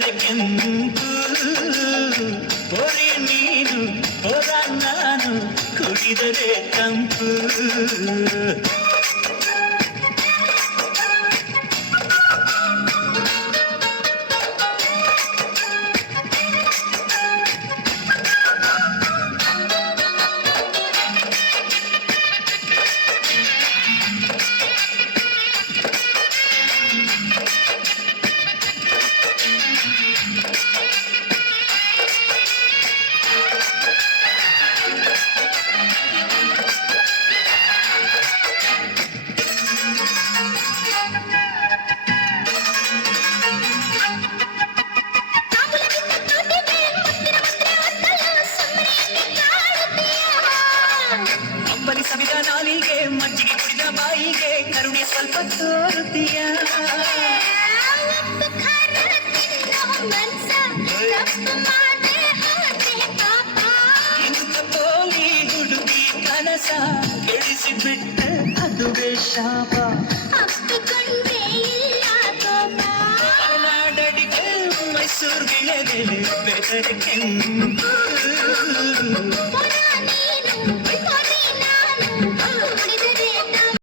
ಬೆದರೆ ಕೆಂಪು ಹೊರೆ ನೀನು ಹೊರ ನಾನು ಕುಡಿದರೆ ತಂಪು ಅಂಬಲಿ ಸವಿದ ನಾಲಿಗೆ ಮಜ್ಜಿಗೆ ಕುಡಿದ ಬಾಯಿಗೆ ಕರುಣೆ ಸ್ವಲ್ಪ ತೋರುತ್ತೀಯ ಇಂಥ ಪೋಲಿ ಹುಡುಗಿ ಕನಸ ಕೆಡಿಸಿಬಿಟ್ಟ ಅದುವೇ ಶಾಪ ನಾಡಡಿಗೆ ಮೈಸೂರು ಗಿಳೆಗೆ ಬೆದರೆ ಕೆಂಪು